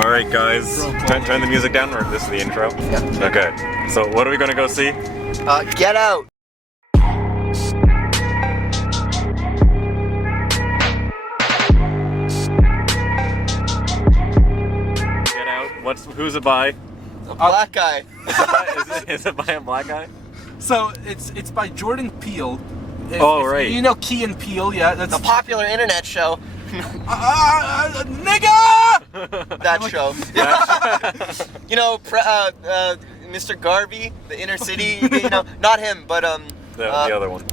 Alright guys, turn the music down, or this is the intro? Yeah. Okay, so what are we gonna go see? Get Out! Get Out, who's it by? A black guy. Is it by a black guy? So, it's by Jordan Peele. Right. You know Key and Peele, yeah? That's The popular internet show. Nigga! That show. You know, Mr. Garvey, the inner city, you know, not him, but The other one.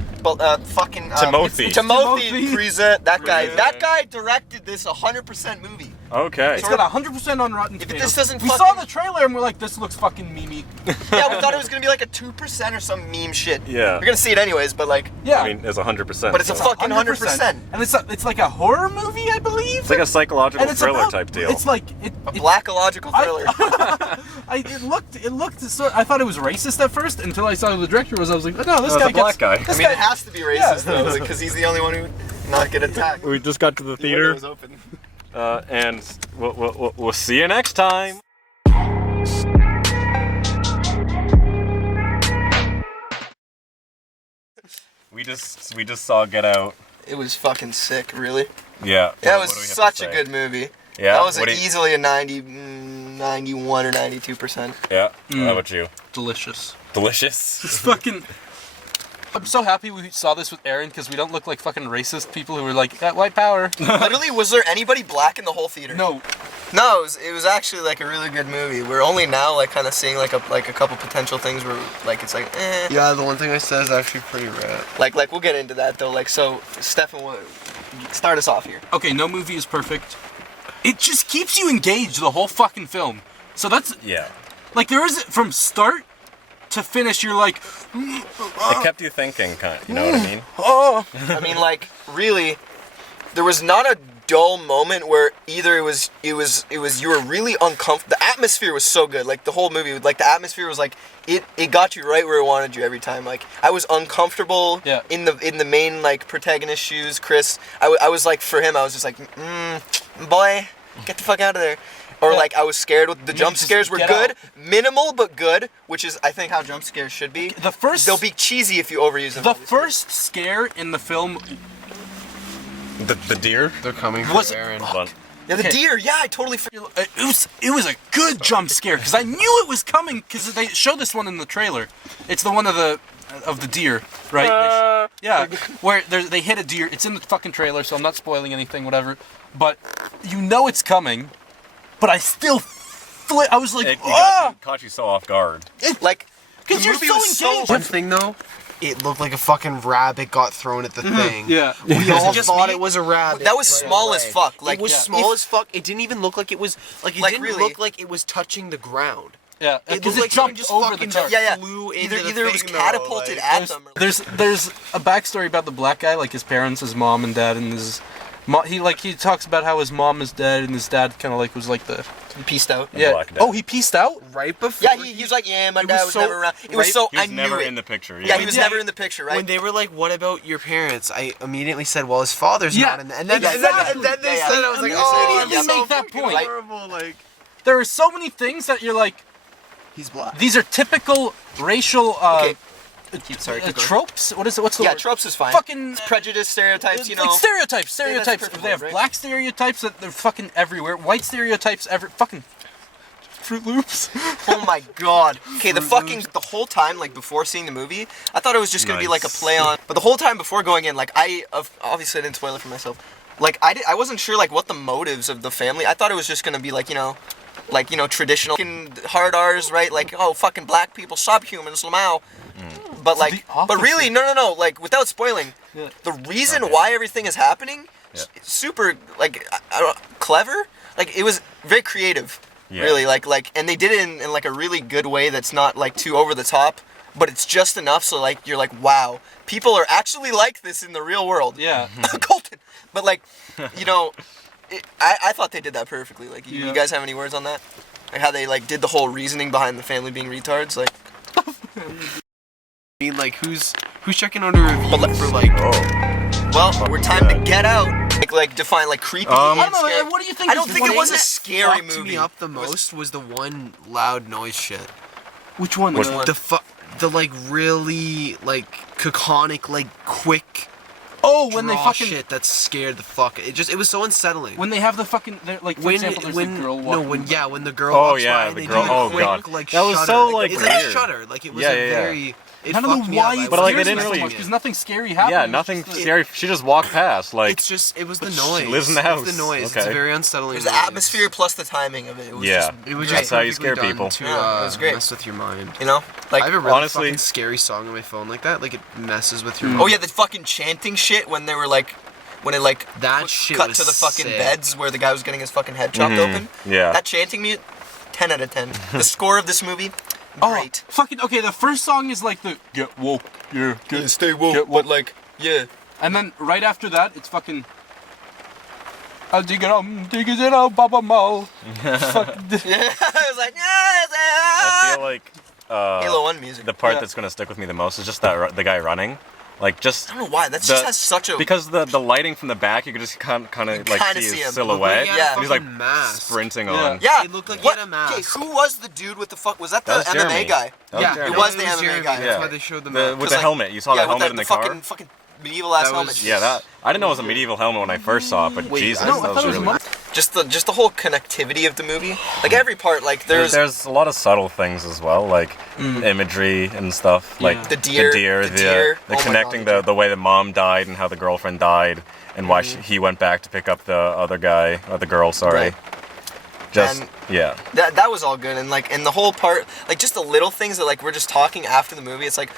fucking Timothy. Timothy present that guy. Yeah. That guy directed this 100% movie. Okay. It's got 100% on Rotten Tomatoes. this doesn't we saw the trailer and we're like, this looks fucking memey. Yeah, we thought it was gonna be like a 2% or some meme shit. Yeah. We're gonna see it anyways, but like, Yeah. I mean, it's 100%. but it's a fucking 100%. And it's like a horror movie, I believe. It's like a psychological and it's thriller about, type deal. It's like A blackological thriller. It looked sort. I thought it was racist at first until I saw who the director was. I was like, oh, no, this it's guy a black guy. I mean, it has to be racist though, because he's the only one who not get attacked. We just got to the The theater, window was open. and we'll see you next time. We just saw Get Out. It was fucking sick, really. Yeah. That what was do we have to such a say? good movie. Yeah. That was what do you- easily a 91 or 92%. Yeah. How about you? delicious. Delicious. It's fucking. I'm so happy we saw this with Aaron because we don't look like fucking racist people who were like, got white power. Literally, was there anybody black in the whole theater? No. No, it was actually like a really good movie. We're only now like kind of seeing like a couple potential things where like it's like eh. Yeah, the one thing I said is actually pretty rad. Like we'll get into that though. Like so, Stefan, start us off here. Okay, no movie is perfect. It just keeps you engaged the whole fucking film. So that's Yeah. like there is from start to finish. You're like, It kept you thinking, kind of. You know what I mean? oh. I mean, like really, there was not a dull moment where either it was you were really uncomfortable. The atmosphere was so good. Like the whole movie, like the atmosphere was like it got you right where it wanted you every time. Like I was uncomfortable in the main like protagonist shoes, Chris. I was like for him I was just like boy, get the fuck out of there. Or like I was scared with the jump scares were good, minimal but good, which is I think how jump scares should be. They'll be cheesy if you overuse them. The obviously. first scare in the film The deer? They're coming for Was- Aaron. Fun. Yeah, the deer. Yeah, I totally forgot. it was a good jump scare because I knew it was coming because they showed this one in the trailer. It's the one of the deer, right? Yeah, where they hit a deer. It's in the fucking trailer, so I'm not spoiling anything, whatever. But you know it's coming. But I still I was like, It ah! caught you so off guard. Like Because the you're movie so was so engaged. One thing though, it looked like a fucking rabbit got thrown at the thing. Yeah. We all Just thought me? it was a rabbit. that was right small away. as fuck. Like it was small as fuck. It didn't even look like it was like it Like, didn't really? look like it was touching the ground. Yeah, It because looked it like someone jumped just over the fucking top. Yeah. flew into Either the it was thing, though, catapulted like- at them. Or There's a backstory about the black guy, like his parents, his mom and dad, and his he talks about how his mom is dead and his dad kind of like was like the pieced out. yeah. black dad. Oh, he pieced out. Right before. Yeah, he was like, yeah, my It dad was was so- never around. It was right? so He was I knew never it. in the picture. Yeah, he was Yeah. never in the picture, right? When they were like, "What about your parents?" I immediately said, "Well, his father's Yeah, not in." And then exactly. they Yeah, said, yeah. "I was like, Immediately oh, make that's so that fucking point. horrible." Like There are so many things that you're like, he's black. these are typical racial Okay. Sorry, keep going. tropes. What is it? What's the Yeah, word? tropes is fine. Fucking It's prejudice, stereotypes, you know. like stereotypes. perfect They have word, right? black stereotypes that they're fucking everywhere. White stereotypes fucking Fruit Loops. Oh my god. Okay, the whole time, like before seeing the movie, I thought it was just gonna be like a Nice. play on. But the whole time before going in, like obviously I didn't spoil it for myself. Like I wasn't sure like what the motives of the family. I thought it was just gonna be like traditional fucking hard R's, right? Like oh fucking black people, subhumans, lamau. But like, the but really, opposite. no. Like without spoiling, Yeah. the reason why everything is happening, super like I don't clever. Like it was very creative. Yeah. Really, like, and they did it in like a really good way that's not like too over the top, but it's just enough so like you're like, wow, people are actually like this in the real world. Yeah. Colton. But like, you know, I thought they did that perfectly. Like, you Yeah. guys have any words on that? Like how they like did the whole reasoning behind the family being retards, like. I mean, like, who's checking on a review But, like- for like? Well, we're time to get out. like define like creepy. I and don't know. scary. What do you think? I don't is think it one- was a scary Fucked movie. me up the most was the one loud noise shit. Which one? Which The like really like caconic like quick Oh, when they draw fucking shit that scared the fuck. It was so unsettling. when they have the fucking like for example, there's the girl walking. when the girl Oh, walks yeah, by and the they girl- do the oh, quick, God. like That was shudder. so, like, it's like a weird. shudder. Like it was Yeah, a yeah. very. It I don't know fucked me why up. you I But, like, scares they me didn't so really- much because nothing scary happened. Yeah, It's nothing just, scary. She just walked past. Like, It's just it was the she noise. lives in the It's house. the noise. It's Okay. a very unsettling. There's the noise. atmosphere plus the timing of it. It was Yeah. just It was great. just That's how you perfectly scare done people. To Yeah, it was great. mess with your mind. You know, like I have a really honestly- fucking scary song on my phone like that. Like it messes with your. oh mind. yeah, the fucking chanting shit when they were like, when it like That shit cut was to the fucking sick. beds where the guy was getting his fucking head chopped open. Yeah. That chanting me, 10 out of 10. The score of this movie, great. Oh, fucking okay. The first song is like the get woke, yeah, get, Stay woke, get but like, yeah. and then right after that it's fucking. Dig it up, Baba Mo. Fuck. Yeah, I was like, I feel like Halo 1 music. the part Yeah. that's gonna stick with me the most is just that the guy running, like just I don't know why, that just has such a... because the lighting from the back, you could just kind of like kinda see see his him. silhouette. Looked like he Yeah. had a And he's like fucking mask. sprinting Yeah. on. Yeah. It looked like he what? had a mask. Okay, who was the dude with the fuck? Was that the That was MMA Jeremy. guy? That Yeah, Jeremy. it was the Jeremy. MMA guy. That's Yeah. why they showed the The, mask. with 'Cause, the like, helmet. You saw yeah, the with helmet in the car. fucking medieval ass That helmet. was- Yeah, that I didn't know it was a medieval helmet when I first saw it, but Wait, Jesus, I No, that I was thought it was really. Mon- Just the whole connectivity of the movie. Like every part, like There's a lot of subtle things as well, like imagery and stuff, like The deer, the the deer. Oh my connecting God, the way the mom died and how the girlfriend died, and why he went back to pick up the other guy or the girl. Sorry, Right. just And- yeah. that was all good, and like in the whole part, like just the little things that like we're just talking after the movie. It's like,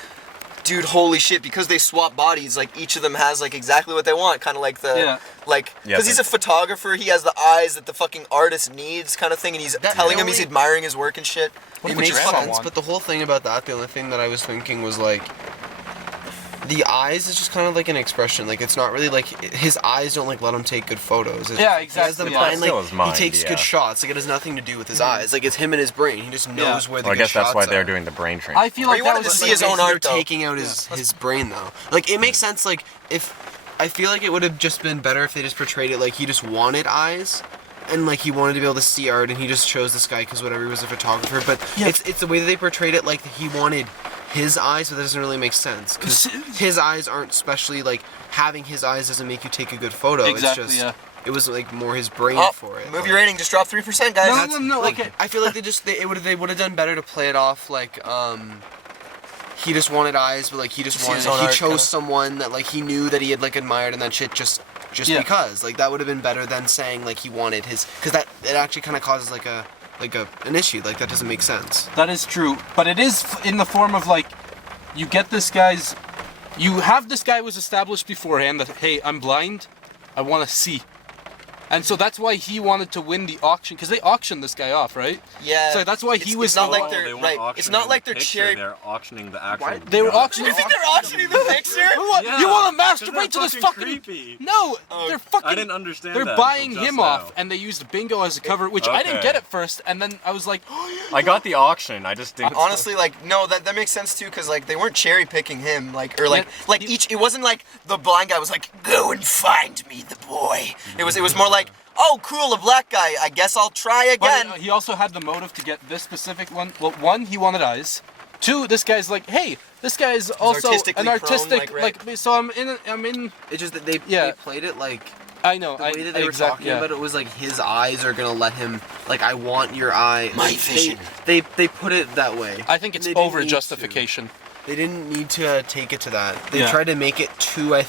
dude, holy shit! Because they swap bodies, like each of them has like exactly what they want, kind of like the Yeah. like Yeah, because he's a photographer, he has the eyes that the fucking artist needs, kind of thing, and he's That telling him really- he's admiring his work and shit. What It if makes your grandma sense, won? but the whole thing about that, the only thing that I was thinking was like, the eyes is just kind of like an expression. Like it's not really like his eyes don't like let him take good photos. It's, Yeah, he has them exactly, yeah. behind, It's still like his mind, he takes yeah. good shots. Like it has nothing to do with his eyes. Like it's him and his brain. He just knows where the Well, I good guess that's why shots they're are. doing the brain training. I feel Or like he that wanted was to see like- his own they're art, though. taking out his brain though. Like it makes sense. Like if I feel like it would have just been better if they just portrayed it like he just wanted eyes. And like he wanted to be able to see art, and he just chose this guy because whatever, he was a photographer. But Yeah. it's the way that they portrayed it, like he wanted his eyes, but that doesn't really make sense because his eyes aren't specially like having his eyes doesn't make you take a good photo. Exactly, It's just yeah. it was like more his brain Oh, for it. movie Like, rating just dropped 3%, guys. No, like, okay. I feel like they would have done better to play it off like he just wanted eyes, but like he just To see his wanted own he art, chose kinda. someone that like he knew that he had like admired and that shit just Yeah. because like that would have been better than saying like he wanted his because that it actually kind of causes like an issue like that doesn't make sense. That is true, but it is in the form of like, you get this guy's, you have this guy was established beforehand that hey, I'm blind, I want to see, and so that's why he wanted to win the auction because they auctioned this guy off, right? Yeah. So that's why he It's- was it's not the- like they're right. It's not like they're cherry. They're auctioning the actual. They were auctioning. You think they're auctioning the picture? Yeah, You want to 'cause masturbate they're to this fucking fucking? creepy. No, they're fucking. I didn't understand They're that buying until just him off, now. and they used bingo as a cover, which I didn't Okay. get at first, and then I was like, I got the auction. I just didn't. Honestly, like no, that makes sense too, cause like they weren't cherry picking him, like or like Yeah, like he- each. It wasn't like the blind guy was like, "Go and find me the boy." It was more like, "Oh, cool, a black guy. I guess I'll try but again." he also had the motive to get this specific one. Well, one, he wanted eyes. Two, this guy's like, hey, this guy's also artistically an prone, artistic, like, right? so I'm in. It's just that they played it like I know. the way that they were exact- talking yeah. about it was like his eyes are gonna let him like I want your eye. My Like, vision. They put it that way. I think it's They didn't over need to. justification. They didn't need to take it to that. They Yeah. tried to make it too. I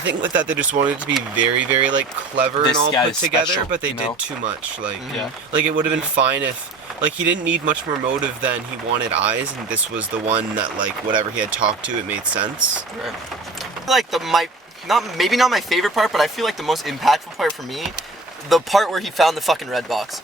think with that they just wanted it to be very, very like clever This and all put guy's together, special, but they you know? did too much. Like, Yeah. like it would have been fine if like he didn't need much more motive than he wanted eyes, and this was the one that like whatever he had talked to, it made sense. Like maybe not my favorite part, but I feel like the most impactful part for me, the part where he found the fucking red box.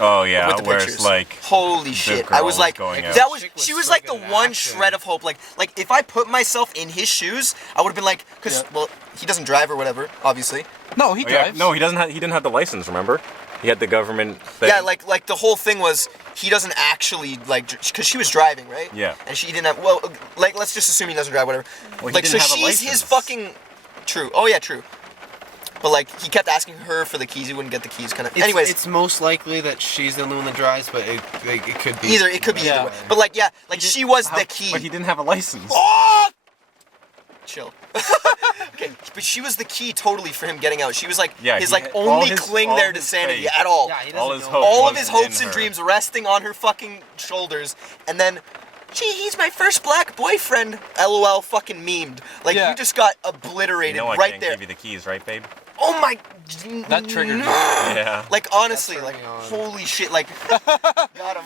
Oh yeah, with the where pictures. it's like Holy shit! I girl was was like, going out. that was Chick was she was so like the good at one acting. shred of hope. Like if I put myself in his shoes, I would have been like, because Yeah. well, he doesn't drive or whatever, obviously. No, he Oh, yeah, drives. no, he doesn't. He didn't have the license. Remember, he had the government thing. Yeah, like the whole thing was he doesn't actually like because she was driving, right? Yeah. And she didn't have. Well, like let's just assume he doesn't drive, whatever. Well, he like didn't so have a she's his license. fucking. True. Oh yeah, true. But like he kept asking her for the keys, he wouldn't get the keys, kind of. It's, Anyways, it's most likely that she's the only one that drives, but it could be it could be either way. But like she was the key. But he didn't have a license. Oh! Chill. Okay, but she was the key totally for him getting out. She was like his like only cling there to sanity at all. Yeah, he All doesn't his know. hope All of was his hopes in and her. dreams resting on her fucking shoulders, and then, gee, he's my first black boyfriend. LOL, fucking memed. Like Yeah. you just got obliterated You know I right can't there. give you the keys, right, babe? Oh my. That triggered me. Yeah. Like honestly, That like turned me on. holy shit, like got him.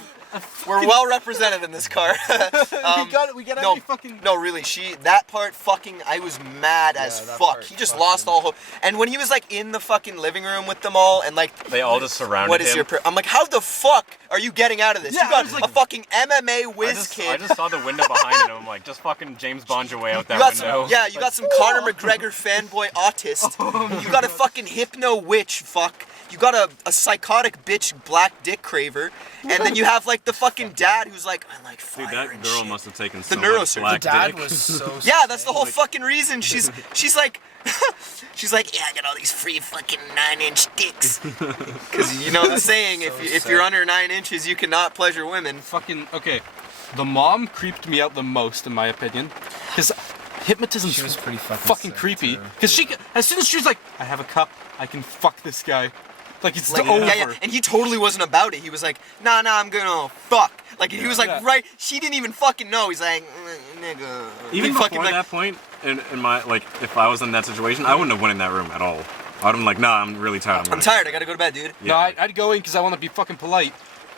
We're well represented in this car. We got no, every fucking. no, really, that part fucking, I was mad as that fuck. part He just fucking- lost all hope. And when he was like in the fucking living room with them all, and like They all just surrounded what is him. your? I'm like, how the fuck are you getting out of this? Yeah, You got I was like- a fucking MMA I whiz just, kid. I just saw the window behind it and I'm like, just fucking James Bond your way out that You got window. some, yeah, you got some Conor McGregor fanboy autist. You got a fucking hypno witch fuck. You got a psychotic bitch black dick craver, and then you have like the fucking dad who's like, I like fire Dude, that and girl shit. must have taken The so neurosurgeon. much The black dad dick. was so. Yeah, that's the whole Like- fucking reason. She's like, she's like, yeah, I got all these free fucking 9-inch dicks. Because you know the saying, if you're under 9 inches, you cannot pleasure women. Fucking okay. The mom creeped me out the most, in my opinion, because hypnotism's She was pretty fucking sick, creepy. too. Because as soon as she was like, I have a cup, I can fuck this guy. Like it's Like, over. yeah, and he totally wasn't about it. He was like, nah, I'm gonna fuck. Like he was like, Yeah. right. She didn't even fucking know. He's like, nigga. Even He fucking before that point, in my like, if I was in that situation, I wouldn't have went in that room at all. I would have been like, nah, I'm really tired. I'm tired. I gotta go to bed, dude. No, I'd go in because I want to be fucking polite.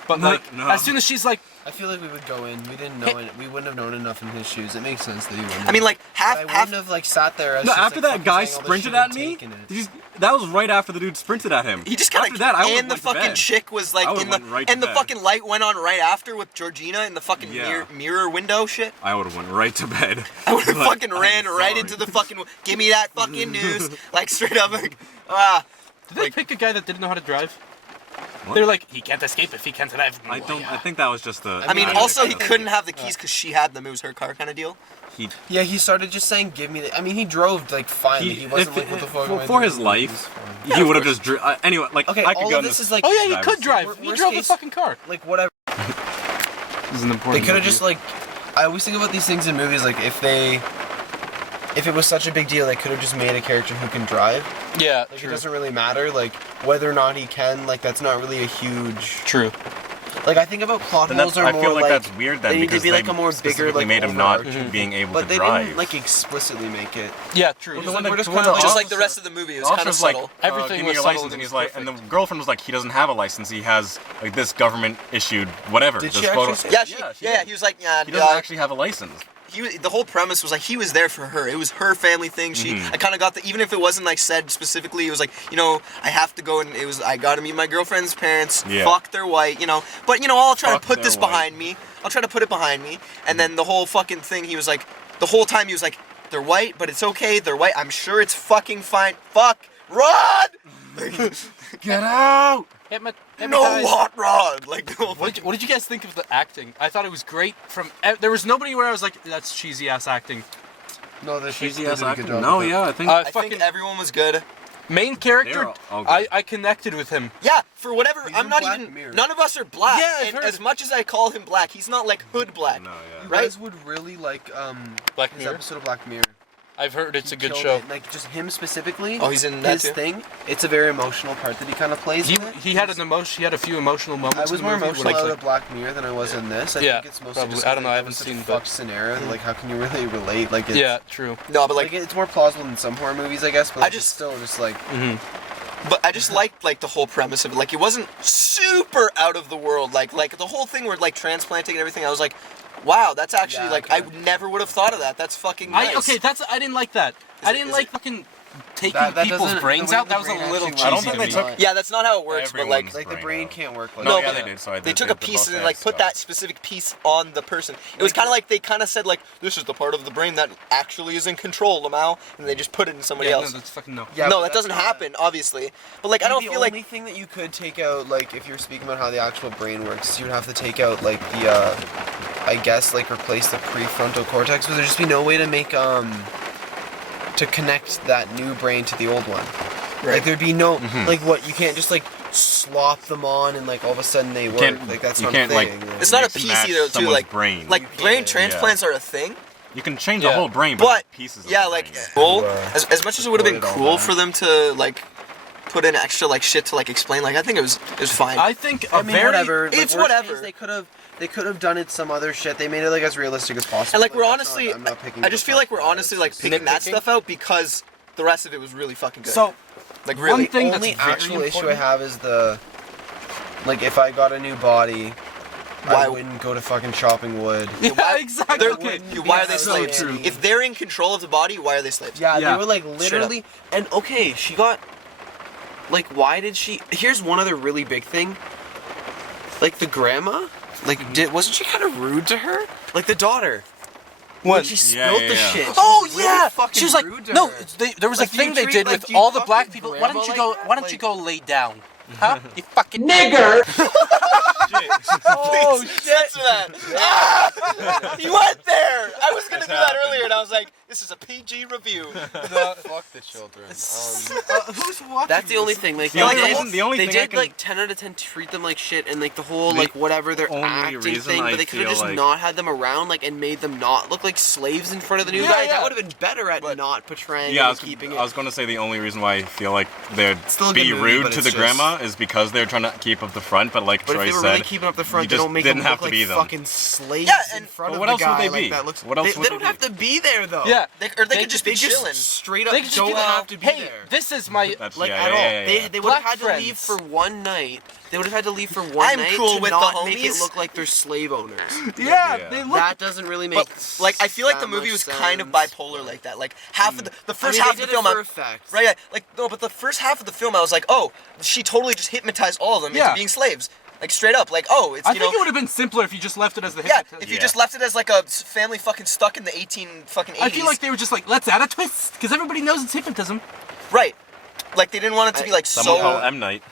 But No, like, no. as soon as she's like, I feel like we would go in. We didn't know it. We wouldn't have known enough in his shoes. It makes sense that he wouldn't. I mean, like But I half. wouldn't have like sat there. As No, she's, after like, that fucking guy saying all this sprinted shit and at me. taking it. That was right after the dude sprinted at him. He just kind after of, that, I and the went to fucking bed. chick was like I would've in the, went right to and the bed. fucking light went on right after with Georgina in the fucking Yeah. mirror window shit. I would have went right to bed. I would have Like, fucking I'm ran right sorry. into the fucking, give me that fucking news, like straight up, like, ah. did they pick a guy that didn't know how to drive? What? They're like, he can't escape if he can't drive. I don't. I think that was just the. I mean, guy also that he got- couldn't have the keys because she had them. It was her car kind of deal. He, Yeah, he started just saying, "Give me the." I mean, he drove like fine. He wasn't like, "What the fuck?" am I for doing?" his He was life, fine. he would have just. Anyway, like Okay, I could all go of in this this. is like. Oh yeah, he driver's could seat. drive. He Worst drove the case- fucking car. Like whatever. This is an They important. could have just like. I always think about these things in movies. Like if it was such a big deal, they could have just made a character who can drive. Yeah, Like true. it doesn't really matter. Like whether or not he can. Like that's not really a huge. True. Like I think about plot And holes that's, are I more feel like like that's weird then they need to because be like they a more bigger specifically like made him not overarching- being able But to they drive. didn't like explicitly make it. Yeah, true. Well, Just the like, one we're just the one kinda that Just also- like the rest of the movie, it was Also kind of was like, subtle. Everything give me was your subtle license, and and it he's was like, and the girlfriend was like, he doesn't have a license. He has like this government issued whatever. Did this she photo. actually say- Yeah, she yeah, did. he was like, yeah, He doesn't actually have a license. the whole premise was like he was there for her. It was her family thing. I kind of got the, even if it wasn't like said specifically, it was like, you know, I have to go and I got to meet my girlfriend's parents. Yeah. Fuck, they're white, you know. But you know, I'll try Fuck, to put they're this white. behind me. I'll try to put it behind me. And then the whole fucking thing, he was like, the whole time he was like, they're white, but it's okay. They're white. I'm sure it's fucking fine. Fuck, run! Get out! No hot rod. Like, the whole What did you guys think of the acting? I thought it was great. There was nobody where I was like, that's cheesy ass acting. No, they Cheesy did ass a good acting. job No, with it. yeah, I think. I Fucking think everyone was good. main character. They're all good. I connected with him. Yeah, for whatever. He's I'm in not Black even. Mirror. None of us are black. Yeah, I've and heard. as much as I call him black, he's not like hood black. No, yeah. You Right? guys would really like Black his Mirror. episode of Black Mirror. I've heard it's a good Killed show. it. Like just him specifically. Oh, he's in that his too? thing. It's a very emotional part that he kind of plays. in it. He had an emotion. He had a few emotional moments. I was in the more movie emotional where, out like, of Black Mirror than I was in this. I Yeah, think it's mostly probably. just I don't know, I that haven't was such seen, a but- fucked scenario. Like, how can you really relate? Like, it's, yeah, true. No, but like it's more plausible than some horror movies, I guess. But I it's just- still just like But I just liked like the whole premise of it. Like it wasn't super out of the world. Like the whole thing where like transplanting and everything. I was like, wow, that's actually Yeah, like okay. I never would have thought of that. That's fucking nice. I didn't like that. I didn't is like it- fucking taking That people's doesn't- brains the way out. the That was brain a little actually cheesy I don't to think me. they took- Yeah, that's not how it works. But like, Everyone's the brain brain out. can't work like No, No, yeah, but they did. So they took a piece and like put that specific piece on the person. It was kind of like they kind of said like, this is the part of the brain that actually is in control, Lamau, and they just put it in somebody Yeah, else. no, that's fucking no. Yeah, no, but that that's doesn't not- happen, obviously. But like, I don't the feel like only thing that you could take out, like if you're speaking about how the actual brain works, you would have to take out like the, I guess like replace the prefrontal cortex. But there'd just be no way to make to connect that new brain to the old one. Right. Like there'd be no like what you can't just like slop them on and like all of a sudden they work. can't- Like that's you not can't, a like- thing. It's not a Mix and match PC though, too. someone's Like brain. like brain can't, transplants are a thing. You can change Yeah. the whole brain, but, But pieces. yeah, of the like brain. cool. Uh, As much as it would have been exploited all cool that. for them to like put in extra like shit to like explain, like I think it was fine. I think I mean, whatever. Like, it's worst whatever. case, they could have done it some other shit. They made it like as realistic as possible. and like we're that's honestly, not- I'm not picking I just it feel like apart we're for that. honestly like It's picking that nitpicking. stuff out because the rest of it was really fucking good. So like one really, thing The only that's very actual issue I important- have is the like if I got a new body, Why- I wouldn't go to fucking Shopping Wood. Yeah, exactly. they're, Okay. why are they so slaves? true. If they're in control of the body, why are they slaves? Yeah, Yeah. they were like literally. And okay, she got. Like, why did she? Here's one other really big thing. Like the grandma, like wasn't she kind of rude to her? Like the daughter. When she Yeah, spilled yeah, the yeah. shit. Oh she was yeah, really fucking she was like, rude to no. her. There was Like, a do you thing they treat- did like, with do you all the talk black to people. Why grandma don't you like go? that? Why don't you Like- go lay down? Huh? You fucking nigger. Oh shit! Censor that. Ah! You went there. I was gonna do that earlier, and I was like, "This is a PG review." Fuck the children. Who's watching? That's the only thing. Like, The only they reason- did, the only they thing I did can- like 10 out of 10 treat them like shit, and like the whole The like whatever their only acting reason thing, I but they could have feel just like- not had them around, like, and made them not look like slaves in front of the new Yeah, guy. yeah. That would have been better at But- not portraying Yeah, and keeping it. I was going to say the only reason why I feel like they'd Still a good be movie, rude but to it's the just- grandma is because they're trying to keep up the front, but like But Troy if they were said, really keeping up the front, you they just don't make didn't them have look to like be them. fucking slaves Yeah, in and- front But of what the else would guy. they like, be? that looks, What else they would don't they have to be there though. Yeah. They They could just be just chilling. straight up They could just don't be have to be hey, there. this is my. That's Like yeah, at yeah, all. yeah, yeah. They would have Black had to leave friends. for one night. They would have had to leave for one I'm night cool to with the not make it homies. look like they're slave owners. Yeah, Yeah. they look. That doesn't really make. But like, I feel like the that movie much was kind of sense. bipolar like that. Like half of the I first mean, half they of the did film, it for I, effect. right? Yeah, like no, but the first half of the film, I was like, oh, she totally just hypnotized all of them Yeah. into being slaves. Like straight up, like oh, it's I you think know. it would have been simpler if you just left it as the Yeah, hypnotist. if you Yeah. just left it as like a family fucking stuck in the 18 fucking 80s. I feel like they were just like, let's add a twist, because everybody knows it's hypnotism. right. Like they didn't want it to be like Someone call so. M Night.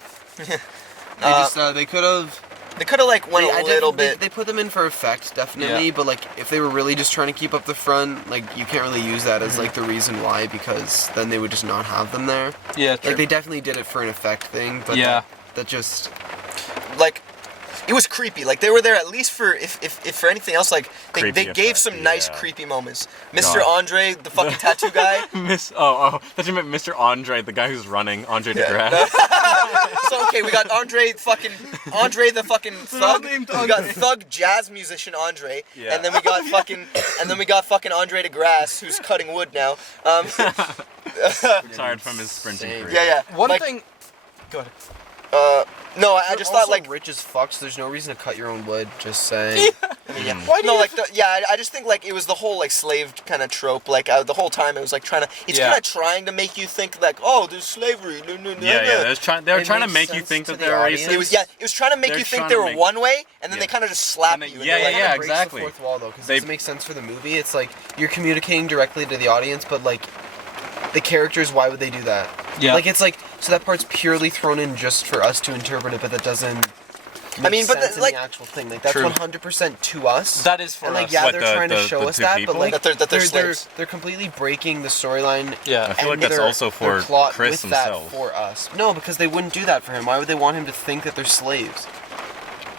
They could have. They could have like went a little bit. They put them in for effect, definitely. Yeah. But like, if they were really just trying to keep up the front, like you can't really use that as like the reason why, because then they would just not have them there. Yeah, Like they definitely did it for an effect thing, but Yeah. that just. Like it was creepy. Like they were there at least for if for anything else. Like they Creepy gave effect, some nice yeah. creepy moments. Mr. God. Andre, the fucking tattoo guy. Thought you meant Mr. Andre, the guy who's running, Andre DeGrasse. So okay, we got Andre the fucking thug. named We got thug jazz musician Andre, Yeah. and then we got fucking Andre DeGrasse who's cutting wood now. Retired from his sprinting Insane. career. Yeah. One Like, thing. Go ahead. No, I just thought also like rich as fuck, so there's no reason to cut your own wood. Just saying. yeah. Why do No, you- like I just think like it was the whole like slave kind of trope. Like the whole time it was like trying to. It's Yeah. kind of trying to make you think like, oh, there's slavery. No, no, no, Yeah, no. yeah. They were It trying to makes make you sense think to that the they're audience. racist. It was trying to make They're you think trying they to were make- one way, and then they Yeah. kind of just slap And you. they- and yeah, they're yeah, like, yeah. Breaks exactly. The fourth wall though, because They- it doesn't make sense for the movie. It's like you're communicating directly to the audience, but like the characters, why would they do that? Yeah. Like it's like so that part's purely thrown in just for us to interpret it, but that doesn't. Make mean, but sense the- in like- the actual thing, like that's True. 100% to us. That is for and like us. yeah, What, they're the- trying to the- show the us two that, people? but like That they're slaves. they're completely breaking the storyline. Yeah. I feel like and that's their- also their for plot Chris with that himself. for us. No, because they wouldn't do that for him. Why would they want him to think that they're slaves?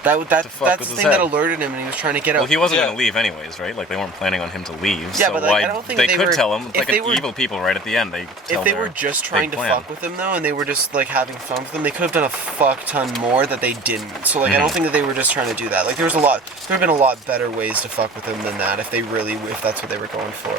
That's fuck the with thing his that head? alerted him, and he was trying to get out. Well, he wasn't Yeah. gonna leave anyways, right? Like they weren't planning on him to leave. Yeah, so but, like, why I don't think they they could were- tell him if like they an were- evil people right at the end. They tell If they their were just trying to big plan. fuck with him though, and they were just like having fun with him, they could have done a fuck ton more that they didn't. So like I don't think that they were just trying to do that. Like there would have been a lot better ways to fuck with him than that if that's what they were going for.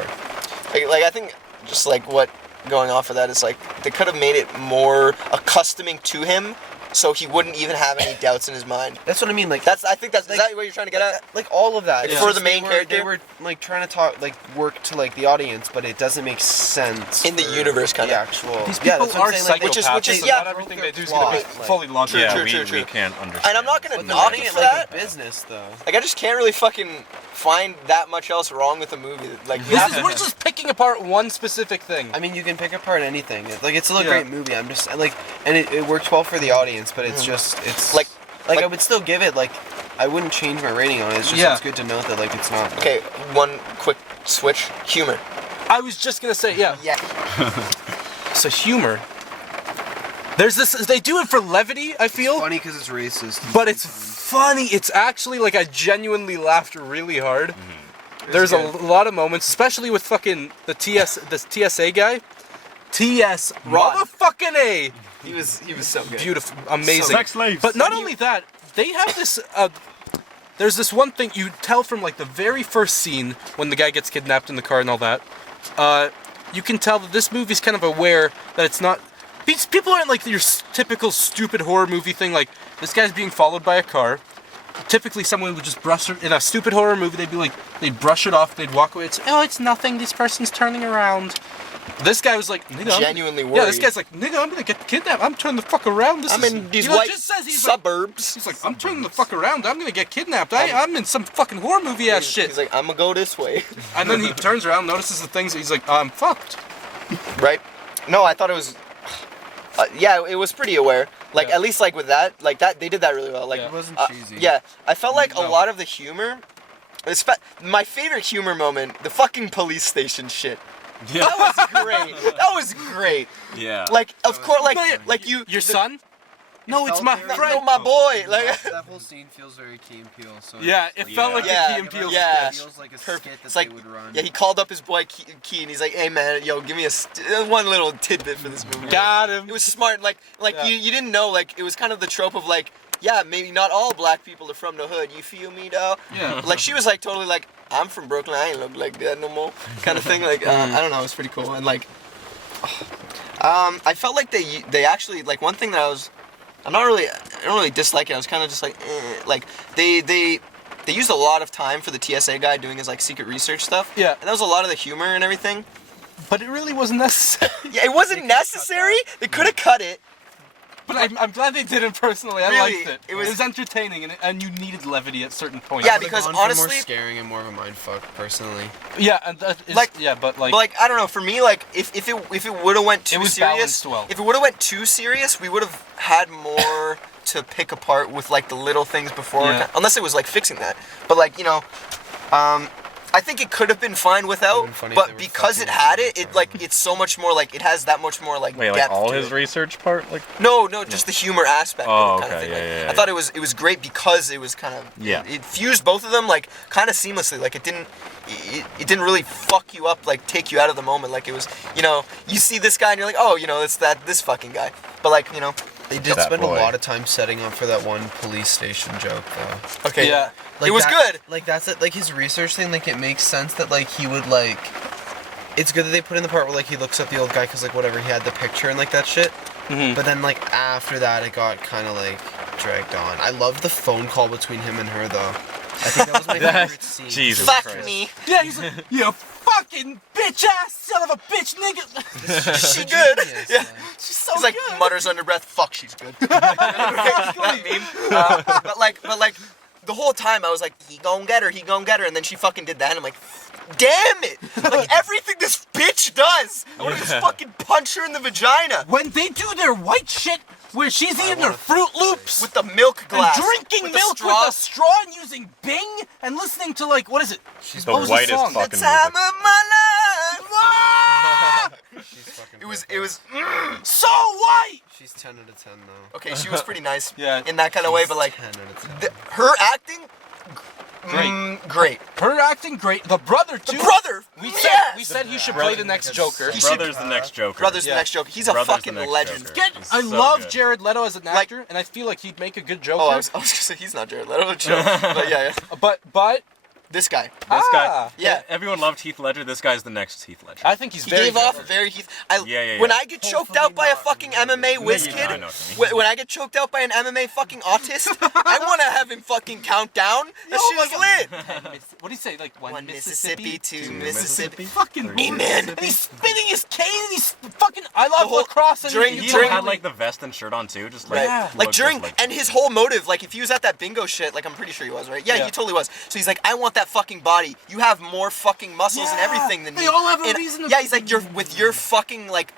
Like I think just like what going off of that is like they could have made it more accustoming to him, so he wouldn't even have any doubts in his mind. That's what I mean. Like I think that's is that what you're trying to get at? like all of that. Like, It's for just the main they character? were like trying to talk like work to like the audience, but it doesn't make sense In the for universe, kinda. the actual. These yeah, people that's what are I'm saying, like, Which is- psychopaths, yeah. Not everything they do is Plot, going to be like- fully logical. Yeah, True. we can't understand. And I'm not gonna But they're knock running it it for like that. a business though. Like I just can't really fucking find that much else wrong with the movie. Like We're just picking apart one specific thing. I mean, you can pick apart anything. It's still a Yeah. great movie. I'm just like, and it works well for the audience, but it's just it's Like- like I would still give it like I wouldn't change my rating on it. It's just Yeah. it's good to note that like it's not. okay, one quick switch. Humor. I was just gonna say, yeah. Yeah. So humor. There's this. They do it for levity, I feel. Funny because it's racist. But it's funny. It's actually like I genuinely laughed really hard. There's a lot of moments, especially with fucking this TSA guy. TS Rod. motherfucking A. He was so good. Beautiful, amazing. Sex slaves. But not only that, they have this. There's this one thing you tell from like the very first scene when the guy gets kidnapped in the car and all that. You can tell that this movie's kind of aware that it's not. These people aren't like your typical stupid horror movie thing. Like this guy's being followed by a car. Typically, someone would just brush it in a stupid horror movie. They'd brush it off. They'd walk away. It's nothing. This person's turning around. This guy was like, nigga, genuinely worried. Yeah, this guy's like, nigga, I'm gonna get kidnapped. I'm turning the fuck around. I'm in these white suburbs. He's like, I'm turning the fuck around. I'm gonna get kidnapped. I'm in some fucking horror movie ass shit. He's like, I'm gonna go this way. And then he turns around, notices the things. He's like, I'm fucked. Right? No, I thought it was. Yeah, it was pretty aware. Like Yeah. at least like with that, like that they did that really well. Like Yeah. It wasn't cheesy. Yeah, I felt like No. a lot of the humor. My favorite humor moment, the fucking police station shit. Yeah. That was great. That was great. Yeah. Like of course, like No, yeah. like you. Your son? No, it's felt my very- No, friend. my boy. Like. That whole scene feels very Key and Peele. So Yeah, it felt like Yeah. a Key and Peele Yeah. sketch. It feels like a Perfect. skit that It's like, they would run. yeah, he called up his boy Key and he's like, hey man, yo, give me one little tidbit for this movie. Got him. It was smart. Like Yeah. you didn't know. Like it was kind of the trope of like, yeah, maybe not all black people are from the hood. You feel me, though? Yeah. Like she was like totally like, I'm from Brooklyn. I ain't look like that no more, kind of thing. Like I don't know. It was pretty cool. And like, I felt like they actually like one thing that I don't really dislike it. I was kind of just like, like they used a lot of time for the TSA guy doing his like secret research stuff. Yeah. And that was a lot of the humor and everything. But it really wasn't necessary. Yeah, it wasn't necessary. They could have cut it. But I'm glad they did it personally. I Really, liked it. it It was- was entertaining, and you needed levity at certain points. Yeah, Would've because gone for honestly- more scaring and more of a mindfuck, personally. Yeah, and that is, Like- yeah, but like, But like I don't know, for me like if it would have went too It was serious, balanced well. if it would have went too serious, we would have had more to pick apart with like the little things before, Yeah. unless it was like fixing that. But like I think it could have been fine without, Would've been funny if they but were because it fucking had with it, it. it like it's so much more like it has that much more like Wait, like depth all to his it. research part, like No, just the humor aspect Oh, of it kind of okay, thing. Like, yeah, I thought it was great because it was kind of Yeah. It fused both of them like kind of seamlessly. Like it didn't really fuck you up, like take you out of the moment. Like it was, you see this guy and you're like, oh, it's this fucking guy. But like, They did That spend boy. a lot of time setting up for that one police station joke, though. okay, Yeah. it was good. Like that's it. Like his research thing. Like it makes sense that like he would like. It's good that they put in the part where like he looks up the old guy because like whatever he had the picture and like that shit. Mhm. But then like after that it got kind of like dragged on. I loved the phone call between him and her though. I think that was my favorite scene. Jesus Fuck Christ. me. yeah, he's like, you fucking bitch ass son of a bitch nigga. She good. Genius, Yeah. like- She's so He's like good. mutters under breath, fuck, she's good. That meme. But like the whole time I was like, he gon' get her, and then she fucking did that, and I'm like, damn it! Like everything this bitch does, I wanna just fucking punch her in the vagina When they do their white shit, where she's eating her Fruit Loops with the milk glass, and drinking with the milk straw. with a straw and using Bing and listening to like what is it? She's What the was whitest song? The fucking time music. of my life. Ah! She's fucking It was perfect. So white. She's 10 out of 10 though. okay. She was pretty nice, Yeah. in that kind of way, but like 10 out of 10. her acting, Great. great. Her acting great. The brother The too. brother, We yes! said he should play the next Joker. He should- Brother's the next Joker. Brother's the Yeah. next Joker. He's a Brother's the fucking next legend. Joker. Get, He's I so love good. Jared Leto as an Like- actor, and I feel like he'd make a good Joker. Oh, I was gonna say he's not Jared Leto, joke. But yeah, But this guy. This guy. Ah. Yeah. Everyone loved Heath Ledger. This guy's the next Heath Ledger. I think he's He very gave good. off very Heath. Yeah. When I get choked out by a fucking MMA whiz you kid, know, I know what you when I get choked out by an MMA fucking autist, I want to have him fucking count down. That Oh shit is lit. What do you say? Like One Mississippi, two Mississippi. Fucking Amen. And he's spinning his cane and he's fucking. I love The whole- lacrosse. And during- He he's even during- had like the vest and shirt on too, just like Right. Yeah. Like looked during, just like- and his whole motive, like if he was at that bingo shit, like I'm pretty sure he was, right? Yeah, Yeah. he totally was. So he's like, I want that fucking body. You have more fucking muscles and Yeah. everything than They me. all have a And- reason to- Yeah, he's like, you're with your fucking like,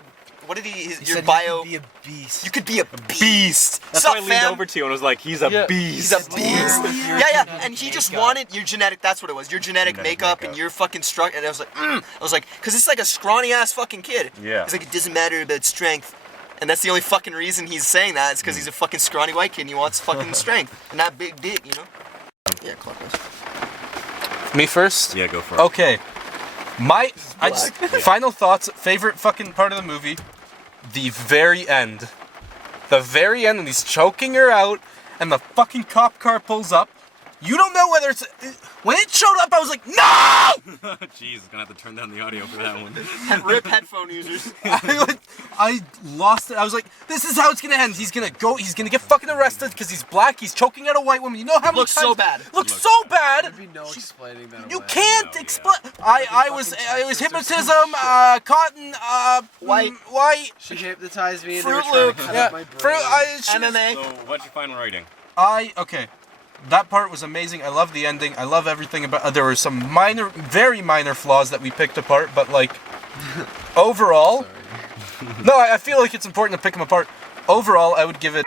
what did He your said bio? you could be a beast. You could be a beast. That's Sup, why I leaned fam? over to you and was like, he's a Yeah. beast. He's a beast. Yeah, and he just wanted your genetic. That's what it was. Your genetic Genetic makeup and makeup. your fucking strength. And I was like, because it's like a scrawny ass fucking kid. Yeah. He's like, it doesn't matter about strength. And that's the only fucking reason he's saying that. It's because he's a fucking scrawny white kid and he wants fucking strength. And that big dick, you know? Yeah, clockwise. Me first? Yeah, go for it. Okay. Final thoughts, favorite fucking part of the movie, the very end. The very end, and he's choking her out, and the fucking cop car pulls up. You don't know whether it's... When it showed up, I was like, no! Jeez, gonna have to turn down the audio for that one. Rip headphone users. I lost it. I was like, this is how it's gonna end. He's gonna get fucking arrested because he's black, he's choking out a white woman. You know how many Looks times... so bad. Looks so bad! There'd be no explaining that. You away. can't No, explain... I was hypnotism, cotton, White. white... She hypnotized me and Fruit they were trying to Loop. cut Yeah, up my brain. fruit... MMA. So, what's your final rating? Okay. That part was amazing. I love the ending. I love everything about. There were some very minor flaws that we picked apart, but like overall, no, I feel like it's important to pick them apart. Overall, I would give it